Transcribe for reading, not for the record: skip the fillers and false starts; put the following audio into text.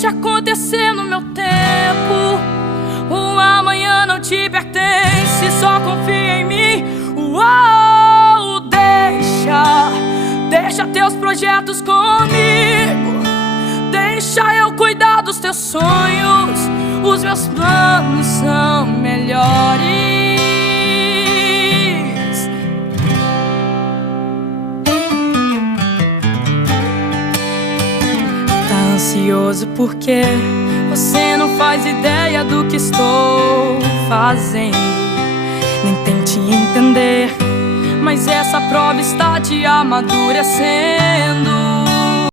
Deixa acontecer no meu tempo. O amanhã não te pertence, só confia em mim. Uou, deixa teus projetos comigo. Deixa eu cuidar dos teus sonhos. Os meus planos são melhores. Tá ansioso porque você não faz ideia do que estou fazendo. Nem tente entender, mas essa prova está te amadurecendo.